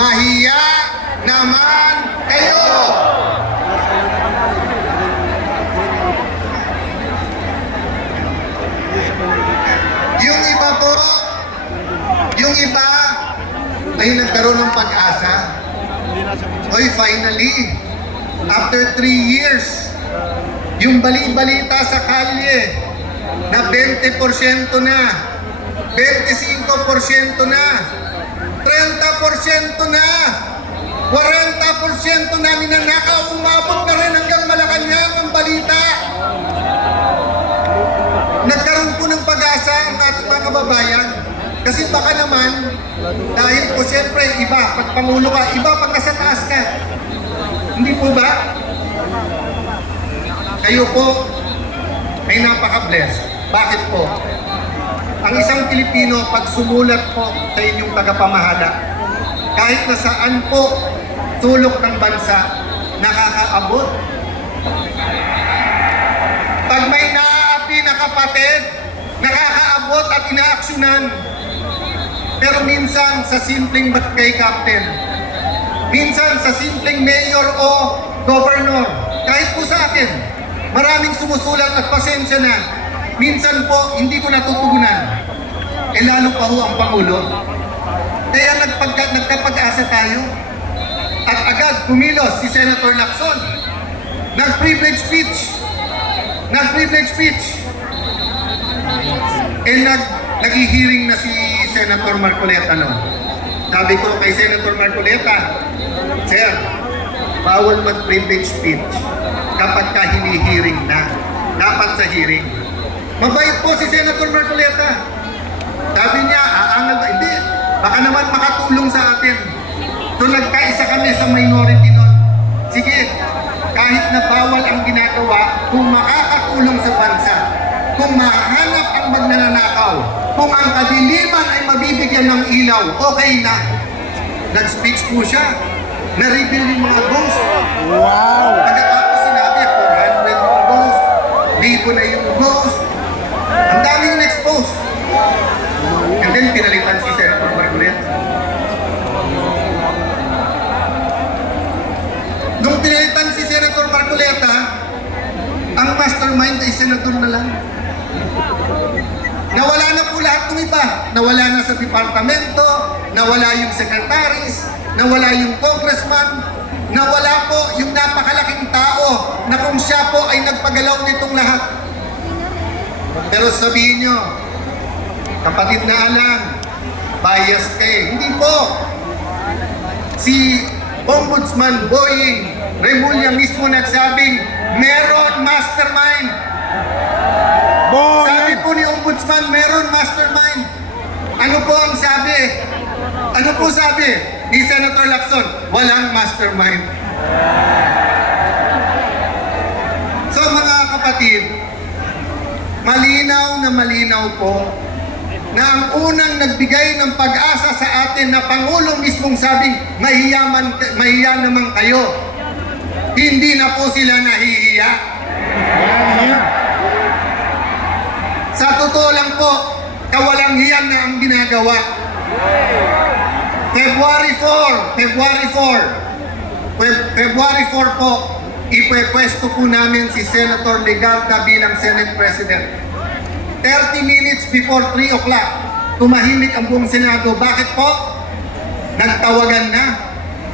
mahiya naman kayo. Yung iba po, yung iba ay nagkaroon ng pag-asa. Oy, finally, after 3 years, yung bali-balita sa kalye na 20% na, 25% na, 30% na, 40% na ninanakaw, umabot na rin hanggang Malacanang ang balita. Nagkaroon po ng pag-asa ang ating mga kababayan. Kasi baka naman, dahil po siyempre, iba, pag Pangulo ka, iba pag nasa taas ka. Hindi po ba? Kayo po, ay napaka-bless. Bakit po? Ang isang Pilipino, pag sumulat po sa inyong tagapamahala, kahit na saan po sulok ng bansa, nakakaabot. Pag may naaapi na kapatid, nakakaabot at inaaksyonan. Pero minsan sa simpleng barangay captain, minsan sa simpleng mayor o governor, kahit po sa akin, maraming sumusulat at pasensya na. Minsan po, hindi ko natutugunan. Eh lalo pa ho ang Pangulo. Kaya nagkapag-asa tayo. At agad kumilos si Senator Lacson. Nag-privilege speech. Nag-privilege speech. Eh nag-hearing na si Senator Marcoleta, no? Sabi ko kay Senator Marcoleta, Sir, bawal mag-privilege speech kapag ka hini-hearing na. Dapat sa hearing. Mabait po si Senator Marcoleta. Sabi niya, aangal ba? Hindi. Baka naman makatulong sa atin. So nagkaisa kami sa minority nun. Sige, kahit na bawal ang ginagawa, kung makakatulong sa bansa, kung mahanap ang magnanakaw, kung ang kadiliman ay mabibigyan ng ilaw, okay na. Nag-speech po siya. Na-reveal yung mga ghost. Wow! Pagkatapos sinabi, 400 yung ghost, 1,000 na yung ghost. Ang daming na-expose. And then pinalitan si Senator Marcoleta. Nung pinalitan si Senator Marcoleta, ang mastermind ay senador na lang. Nawala na po lahat ng iba. Nawala na sa departamento, nawala yung secretaries, nawala yung congressman, nawala po yung napakalaking tao na kung siya po ay nagpagalaw nitong lahat. Pero sabihin nyo, kapatid na Alan, bias kayo. Hindi po. Si Ombudsman Boying Remulla mismo nagsabing, meron mastermind. Sabi po ni Ombudsman, meron mastermind. Ano po ang sabi? Ano po sabi ni Senator Lacson? Walang mastermind. So mga kapatid, malinaw na malinaw po na ang unang nagbigay ng pag-asa sa atin na Pangulo mismong sabing mahiya naman kayo. Hindi na po sila nahihiya. Sa totoo lang po, kawalang hiyan na ang ginagawa. February 4 po, ipepwesto po namin si Senator Legarda bilang Senate President. 30 minutes before 3 o'clock, tumahimik ang buong Senado. Bakit po? Nagtawagan na,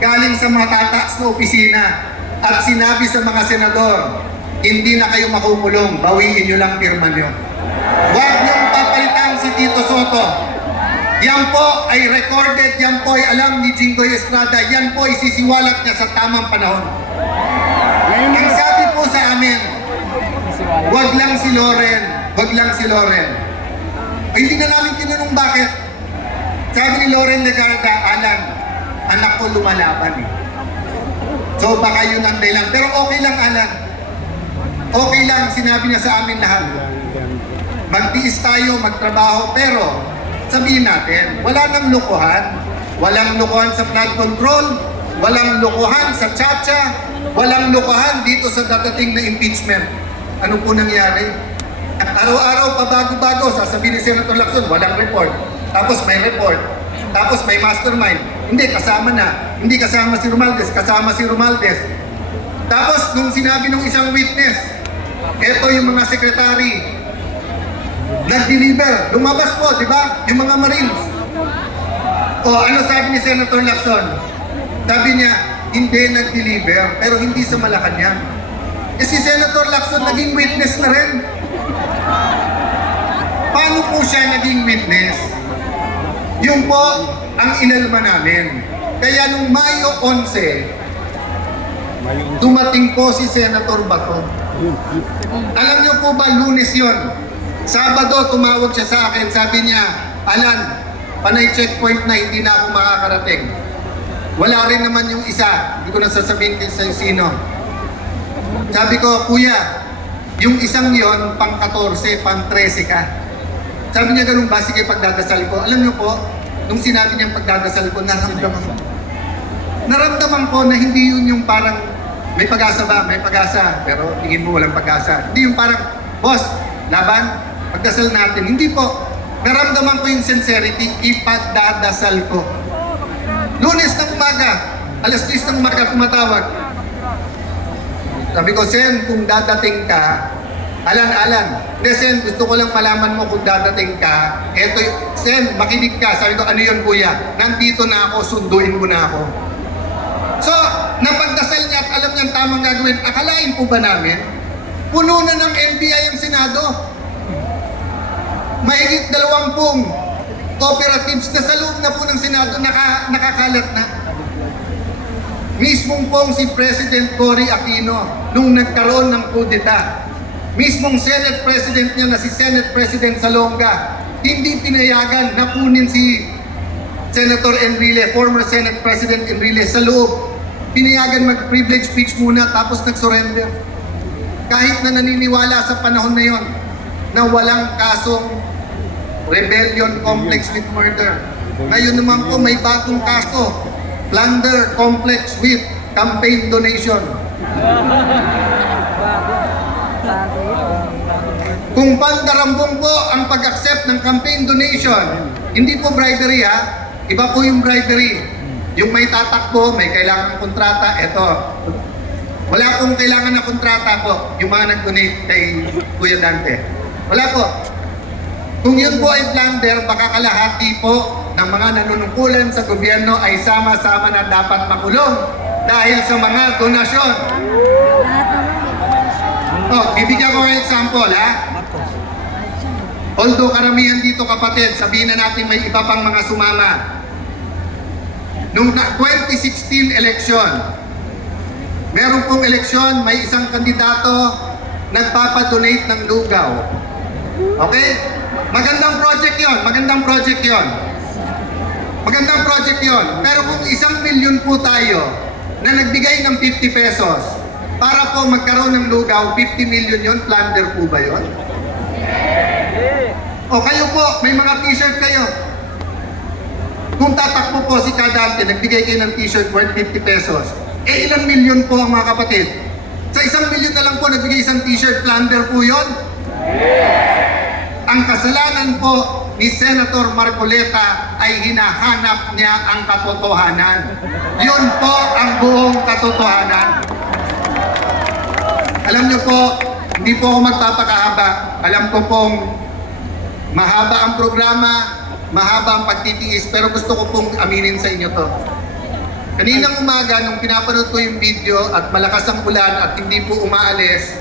galing sa matataas na opisina, at sinabi sa mga senador, hindi na kayo makukulong, bawiin nyo lang pirma nyo. Huwag niyong papalitan si Tito Soto. Yan po ay recorded, yan po ay alam ni Jinggoy Estrada, yan po isisiwalat niya sa tamang panahon. Ang sabi po sa amin, wag lang si Loren, wag lang si Loren. Ay, hindi na namin tinanong bakit. Sabi ni Loren Legarda, Alan, anak ko lumalaban eh. So baka yun ang dahilan. Pero okay lang, Alan. Okay lang, sinabi niya sa amin lahat. Magtiis tayo, magtrabaho, pero sabihin natin, wala nang lukuhan. Walang lukuhan sa flood control, walang lukuhan sa tsa-tsa, walang lukuhan dito sa dadating na impeachment. Ano po nangyari? Araw-araw, pabago-bago, sasabihin ni Senator Lacson, walang report. Tapos may report. Tapos may mastermind. Hindi, kasama na. Hindi kasama si Romualdez, kasama si Romualdez. Tapos, nung sinabi ng isang witness, eto yung mga sekretary, nag-deliver. Lumabas po, di ba? Yung mga Marines. O, ano sabi ni Senator Lacson? Sabi niya, hindi nag-deliver, pero hindi sa Malacanang. Eh si Senator Lacson naging witness na rin. Paano po siya naging witness? Yung po ang inalma namin. Kaya nung Mayo 11, dumating po si Senator Bato. Alam niyo po ba, Lunes yun? Sabado, tumawag siya sa akin. Sabi niya, Alan, panay checkpoint na, hindi na ako makakarating. Wala rin naman yung isa. Hindi ko na sasabihin sa sino. Sabi ko, Kuya, yung isang yon pang 14, pang 13 ka. Sabi niya, ganun ba? Sige, pagdadasal ko. Alam niyo po, nung sinabi niyang pagdadasal ko, naramdaman ko na hindi yun yung parang may pag-asa ba? May pag-asa. Pero tingin mo walang pag-asa. Hindi yung parang, boss, laban, pagdasal natin. Hindi po. Naramdaman ko yung sincerity, ipagdadasal ko. Lunes ng umaga, alas 10 ng umaga, tumatawag. Sabi ko, Sen, kung dadating ka, Alan, hindi Sen, gusto ko lang malaman mo kung dadating ka. Eto, Sen, makinig ka. Sabi ko, ano yun kuya? Nandito na ako, sunduin mo na ako. So, napagdasal niya at alam niyang tamang gagawin. Akalain po ba namin? Puno na ng NBI ang Senado. Mahigit 20 operatives na sa loob na po ng Senado nakakalat na. Mismong pong si President Cory Aquino nung nagkaroon ng kudeta. Mismong Senate President niya na si Senate President Salonga, hindi pinayagan na kunin si Senator Enrile, former Senate President Enrile sa loob. Pinayagan mag-privilege speech muna tapos nag-surrender. Kahit na naniniwala sa panahon na yon na walang kasong rebellion complex with murder. Ngayon naman po may bagong kaso, plunder complex with campaign donation. Kung pandarambong po ang pag-accept ng campaign donation, hindi po bribery ha, iba po yung bribery. Yung may tatakbo, may kailangan ng kontrata, eto. Wala pong kailangan ng kontrata po, yung mga nag-donate kay Kuya Dante. Wala po. Kung yun po ay plunder, baka kalahati po ng mga nanunungkulan sa gobyerno ay sama-sama na dapat makulong dahil sa mga donasyon. Bibigyan ko ng example ha. Although karamihan dito kapatid, sabihin na natin may iba pang mga sumama. Noong 2016 election, meron pong eleksyon, may isang kandidato nagpapadonate ng lugaw. Okay? Magandang project yon, magandang project yon. Magandang project yon. Pero kung 1 milyon po tayo na nagbigay ng 50 pesos para po magkaroon ng lugaw, 50 million yon, plunder po ba yon? O kayo po, may mga t-shirt kayo. Kung tatakbo po si Kadante, nagbigay kayo ng t-shirt worth 50 pesos, eh ilang milyon po ang mga kapatid? Sa 1 milyon na lang po nagbigay isang t-shirt, plunder po yon? Ang kasalanan po ni Senator Marcoleta ay hinahanap niya ang katotohanan. Yun po ang buong katotohanan. Alam niyo po, hindi po ako magpapakahaba. Alam ko pong mahaba ang programa, mahaba ang pagtitiis, pero gusto ko pong aminin sa inyo to. Kaninang umaga, nung pinapanood ko yung video at malakas ang ulan at hindi po umaalis,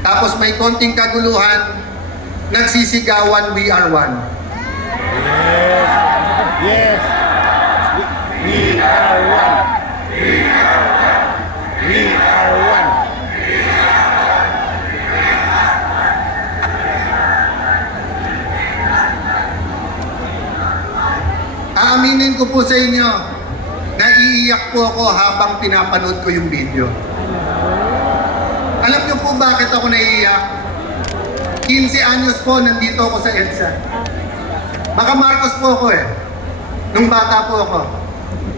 tapos may konting kaguluhan, nagsisigawan, we are one. Yes. We are one. We are one. Aaminin ko po sa inyo, naiiyak po ako habang pinapanood ko yung video. Alam niyo po bakit ako naiiyak? 15 anyos po, nandito ako sa EDSA. Baka Marcos po ako eh. Nung bata po ako.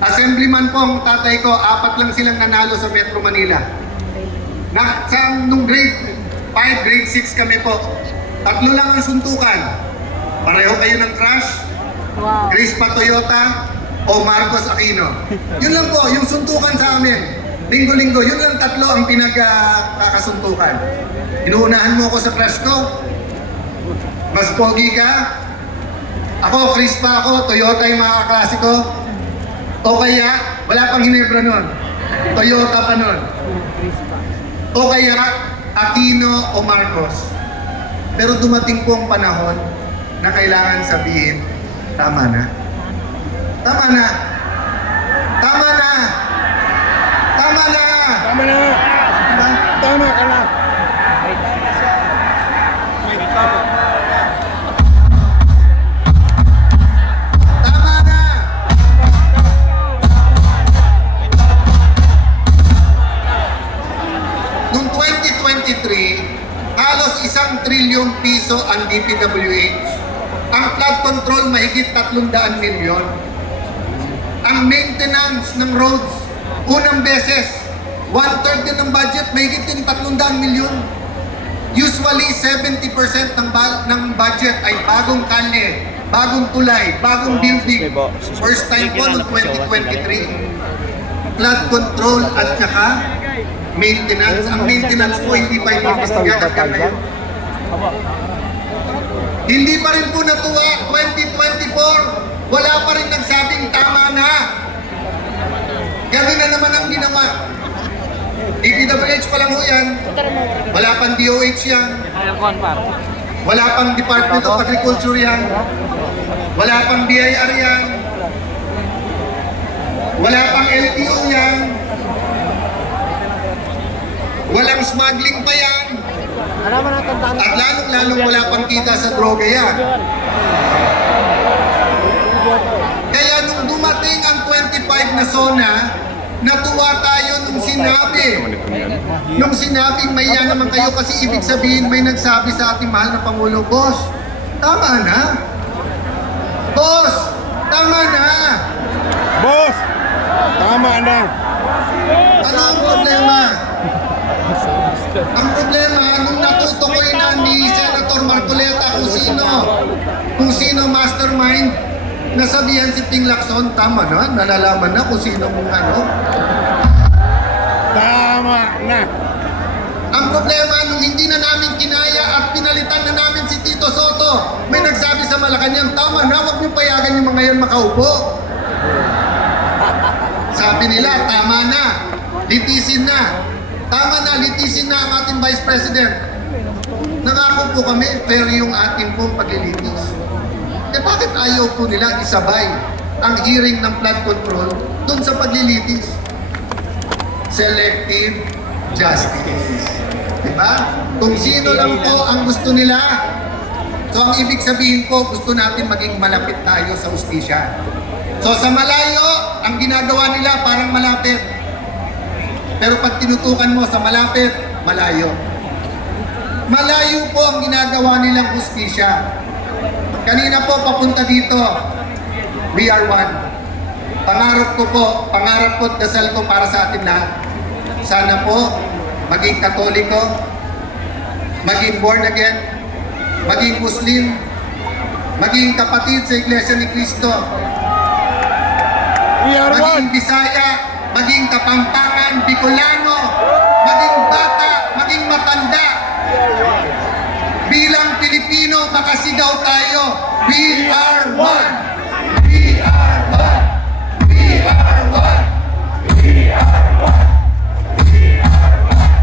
Assemblyman po ang tatay ko, 4 lang silang nanalo sa Metro Manila. Nung grade 5, grade 6 kami po. 3 lang ang suntukan. Pareho kayo ng crush. Wow. Crispa Toyota o o Marcos Aquino. Yun lang po, yung suntukan sa amin. Linggo-linggo, yun lang tatlo ang pinagkakasuntukan. Inuunahan mo ako sa crush ko? Mas pogi ka? Ako, Crispa ako, Toyota yung mga kaklase ko. O kaya, wala pang Hinebra nun. Toyota pa nun. O kaya, Aquino o Marcos. Pero dumating po ang panahon na kailangan sabihin, tama na. Tama na. Tama na. Tama na. Tama na. Diba? Tama ka na. Tama na. Noong 2023, halos 1 trilyong piso ang DPWH. Ang flood control mahigit 300 milyon. Ang maintenance ng roads, unang beses, 1/3 din ng budget, mahigit din 300 milyon. Usually, 70% ng budget ay bagong kalye, bagong tulay, bagong building. First time po noong 2023. Flood control at saka maintenance. Ang maintenance po hindi pa ipapagawa hanggang ngayon. Hindi pa rin po natuwa. 2024, wala pa rin nagsabing tama na. Gano'n na naman ang ginawa. DPWH pa lang ho yan. Wala pang DOH yan. Wala pang Department of Agriculture yan. Wala pang BIR yan. Wala pang LTO yan. Walang smuggling pa yan. At lalong-lalong wala pang kita sa droga yan. Kaya nung dumating ang 25 na zona, natuwa tayo nung sinabing may yan naman kayo kasi ibig sabihin may nagsabi sa ating mahal na Pangulo, Boss, tama na. Boss, tama na. Boss! Tama na. Ano ang problema? Ang problema, nung natutukoy na ni Senator Marcoleta kung sino mastermind, nasabihan si Ping Lacson, tama na, nalalaman na kung sino mong ano. Tama na. Ang problema, nung hindi na namin kinaya at pinalitan na namin si Tito Soto, may nagsabi sa Malacanang, tama na, huwag niyo payagan yung mga yan makaupo. Sabi nila, tama na, litisin na. Tama na, litisin na ang ating Vice President. Nangako po kami, fair yung ating pong paglilitis. Eh bakit ayaw po nila isabay ang hearing ng flood control dun sa paglilitis? Selective justice. Diba? Kung sino lang po ang gusto nila. So ang ibig sabihin po, gusto natin maging malapit tayo sa hustisya. So sa malayo, ang ginagawa nila parang malapit. Pero pag tinutukan mo sa malapit, malayo. Malayo po ang ginagawa nilang hustisya. Kanina po papunta dito, we are one. Pangarap ko at dasal ko para sa atin lahat. Sana po, maging Katoliko, maging born again, maging Muslim, maging kapatid sa Iglesia ni Cristo, We are one. maging Bisaya, maging Kapampangan, Bicolano, maging bata, maging matanda. Bilang Pilipino, makasigaw tayo. We are one. We are one. We are one. We are one. We are one.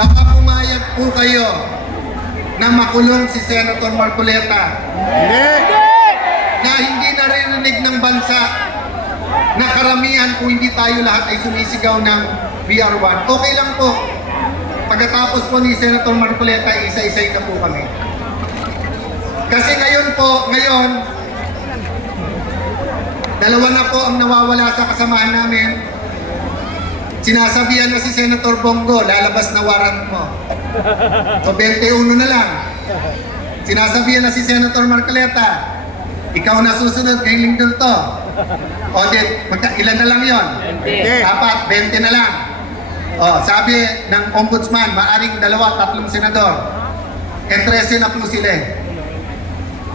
Baka pumayag po kayo na makulong si Senator Marcoleta Hindi. na hindi naririnig ng bansa na karamihan kung hindi tayo lahat ay sumisigaw ng BR1. Okay lang po. Pagkatapos po ni Senator Marcoleta, isa-isay na po kami. Kasi ngayon, dalawa na po ang nawawala sa kasamahan namin. Sinasabihan na si Senator Bongo, lalabas na warrant mo. So 21 na lang. Sinasabihan na si Senator Marcoleta, ikaw na susunod, ngayong linggo to. Audit, ilan na lang yon? 20. 20 na lang. Sabi ng ombudsman, maaring 2-3 senador. 13 na po sila.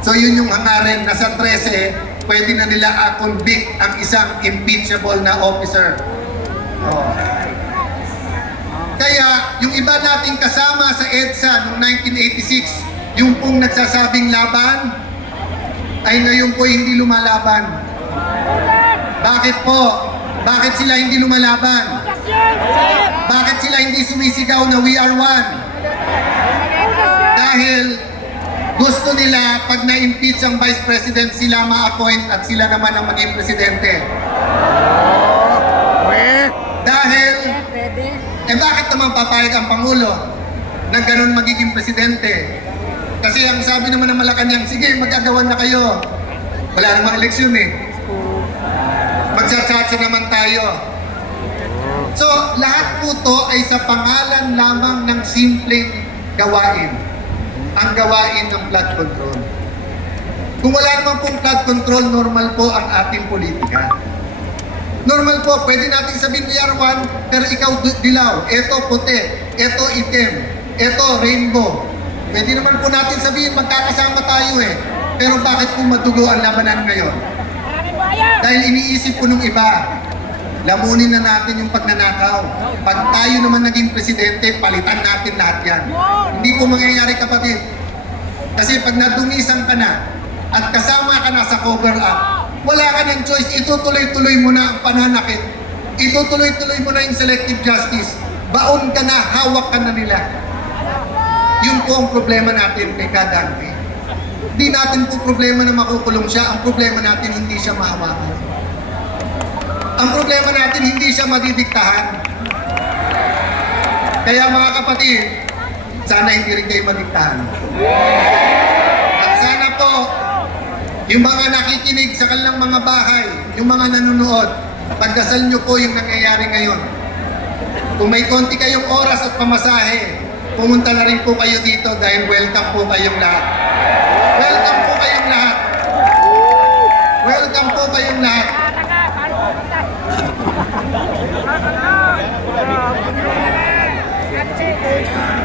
So yun yung hangarin na sa 13, pwede na nila convict ang isang impeachable na officer. Oh. Kaya yung iba nating kasama sa EDSA noong 1986, yung pong nagsasabing laban, ay ngayon po hindi lumalaban. Bakit po? Bakit sila hindi lumalaban? Bakit sila hindi sumisigaw na we are one? Dahil gusto nila pag na-impeach ang Vice President, sila ma-appoint at sila naman ang maging presidente. Dahil, bakit naman papayag ang Pangulo na ganun magiging presidente? Kasi ang sabi naman ng Malacanang, sige, magagawan na kayo. Wala namang eleksyon eh. Magsatsatsa naman tayo. So, lahat po to ay sa pangalan lamang ng simpleng gawain. Ang gawain ng flood control. Kung wala naman pong flood control, normal po ang ating politika. Normal po, pwede natin sabihin we are one, pero ikaw dilaw, eto puti, eto itim, eto rainbow. Pwede naman po natin sabihin magkakasama tayo eh. Pero bakit po madugo ang labanan ngayon? Dahil iniisip ko nung iba, lamunin na natin yung pagnanakaw. Pag tayo naman naging presidente, palitan natin lahat yan. Hindi po mangyayari, kapatid. Kasi pag nadungisan ka na at kasama ka na sa cover up, wala ka ng choice. Itutuloy-tuloy mo na ang pananakit. Itutuloy-tuloy mo na yung selective justice. Baon ka na, hawak ka na nila. Yun po ang problema natin kay Kadante. Hindi natin po problema na makukulong siya. Ang problema natin, hindi siya mahawakan. Ang problema natin, hindi siya madidiktahan. Kaya mga kapatid, sana hindi rin kayo madiktahan. At sana po, yung mga nakikinig sa kanilang mga bahay, yung mga nanonood, pagdasal nyo po yung nangyayari ngayon. Kung may konti kayong oras at pamasahe, pumunta na rin po kayo dito dahil welcome po kayong lahat. Welcome po kayong lahat. Welcome po kayong lahat. Thank you.